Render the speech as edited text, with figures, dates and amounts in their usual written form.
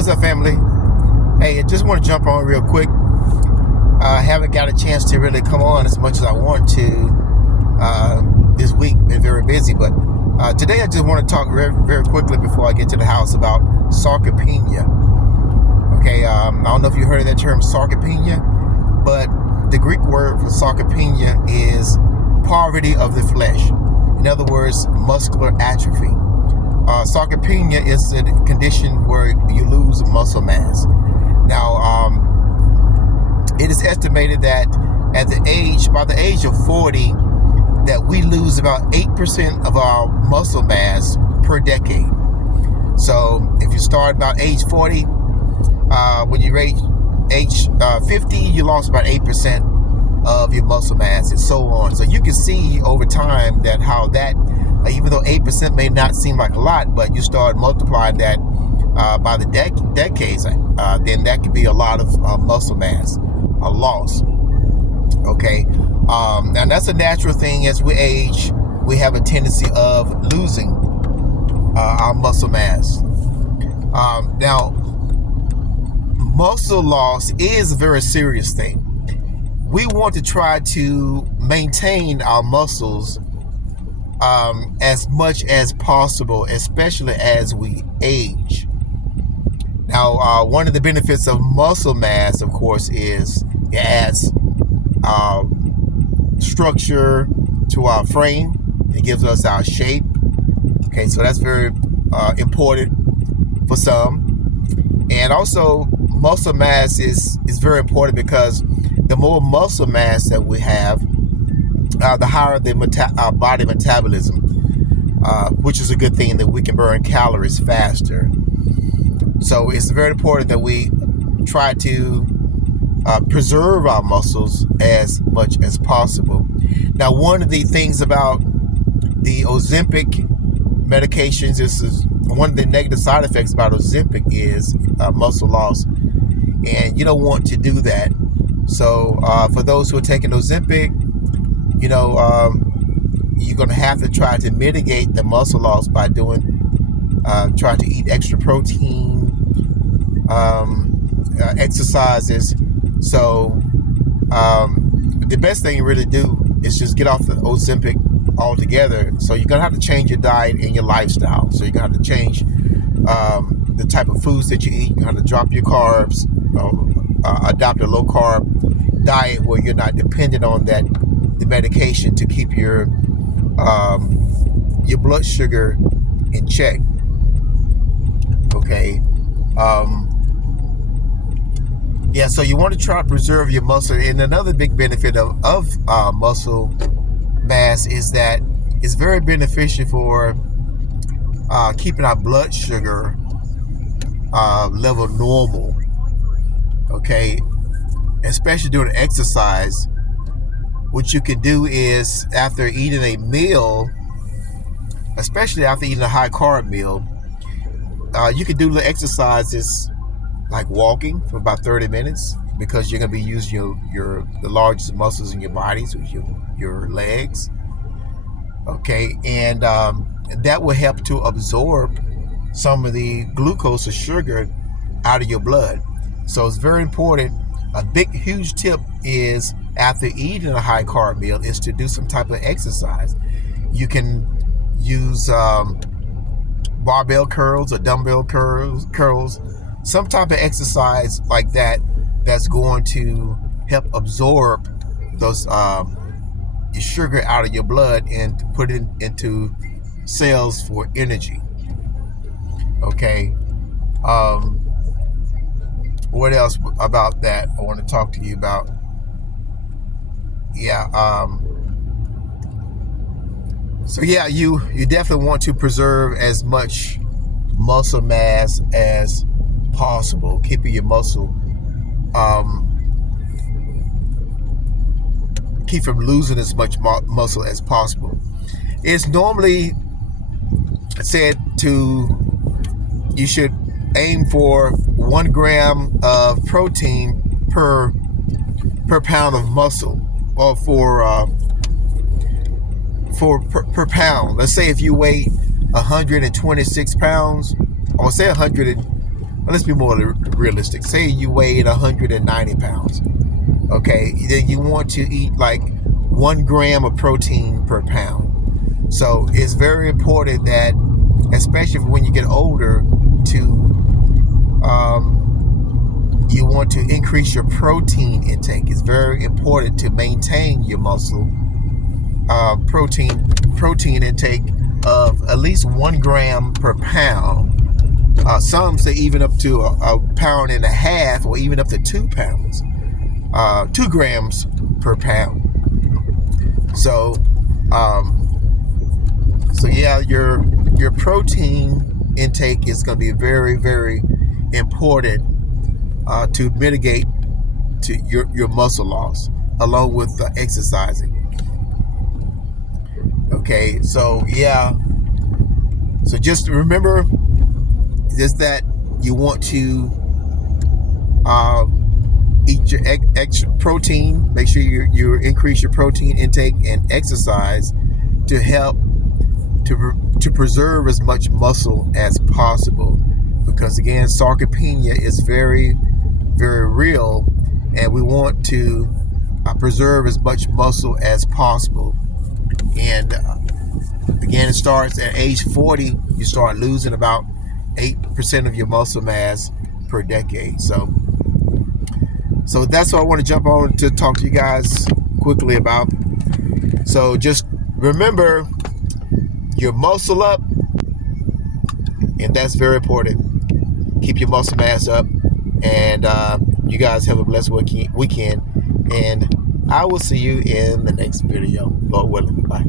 What's up, family? Hey, I just want to jump on real quick. I haven't got a chance to really come on as much as I want to this week. Been very busy, but today I just want to talk very, very quickly before I get to the house about sarcopenia. Okay, I don't know if you heard of that term, sarcopenia, but the Greek word for sarcopenia is poverty of the flesh. In other words, muscular atrophy. Sarcopenia is a condition where you lose muscle mass. Now, it is estimated that by the age of 40, that we lose about 8% of our muscle mass per decade. So if you start about age 40, when you reach age 50, you lost about 8% of your muscle mass, and so on. So you can see over time that how that, even though 8% may not seem like a lot, but you start multiplying that by the decades, then that could be a lot of muscle mass, a loss. Okay, and that's a natural thing. As we age, we have a tendency of losing our muscle mass. Now, muscle loss is a very serious thing. We want to try to maintain our muscles as much as possible, especially as we age. Now, one of the benefits of muscle mass, of course, is it adds structure to our frame. It gives us our shape. Okay, so that's very important for some. And also, muscle mass is very important because the more muscle mass that we have, the higher the body metabolism, which is a good thing, that we can burn calories faster. So it's very important that we try to preserve our muscles as much as possible. Now, one of the things about the Ozempic medications, this is one of the negative side effects about Ozempic, is muscle loss, and you don't want to do that. So for those who are taking Ozempic, you're going to have to try to mitigate the muscle loss by try to eat extra protein, exercises. So the best thing you really do is just get off the Ozempic altogether. So you're going to have to change your diet and your lifestyle. So you're going to have to change the type of foods that you eat. You're going to have to drop your carbs, adopt a low carb diet where you're not dependent on the medication to keep your blood sugar in check. Okay. So you want to try to preserve your muscle. And another big benefit of muscle mass is that it's very beneficial for keeping our blood sugar level normal. Okay, especially during exercise. What you can do is, after eating a meal, especially after eating a high carb meal, you can do the exercises like walking for about 30 minutes, because you're going to be using the largest muscles in your body, so your legs. Okay, and that will help to absorb some of the glucose or sugar out of your blood. So it's very important. A huge tip is, after eating a high carb meal, is to do some type of exercise. You can use barbell curls or dumbbell curls, some type of exercise like that, that's going to help absorb those your sugar out of your blood and put it into cells for energy. Okay. What else about that I want to talk to you about? So you definitely want to preserve as much muscle mass as possible, keeping your muscle, keep from losing as much muscle as possible. It's normally said you should aim for 1 gram of protein per pound of muscle, or per pound. Let's say if you weigh 126 pounds, or say 100 let's be more realistic. Say you weighed 190 pounds. Okay, then you want to eat like 1 gram of protein per pound. So it's very important that, especially when you get older, you want to increase your protein intake. It's very important to maintain your muscle protein intake of at least 1 gram per pound. Some say even up to a pound and a half, or even up to 2 pounds, 2 grams per pound. So, yeah, your protein intake is going to be very, very important to mitigate to your muscle loss, along with exercising. Okay, so yeah, so just remember just that you want to eat your extra protein. Make sure you increase your protein intake and exercise to help to preserve as much muscle as possible, because again, sarcopenia is very, very real, and we want to preserve as much muscle as possible. And again, it starts at age 40. You start losing about 8% of your muscle mass per decade. So that's what I want to jump on to talk to you guys quickly about. So just remember, your muscle up, and that's very important. Keep your muscle mass up, and you guys have a blessed weekend, and I will see you in the next video, Lord willing. Bye.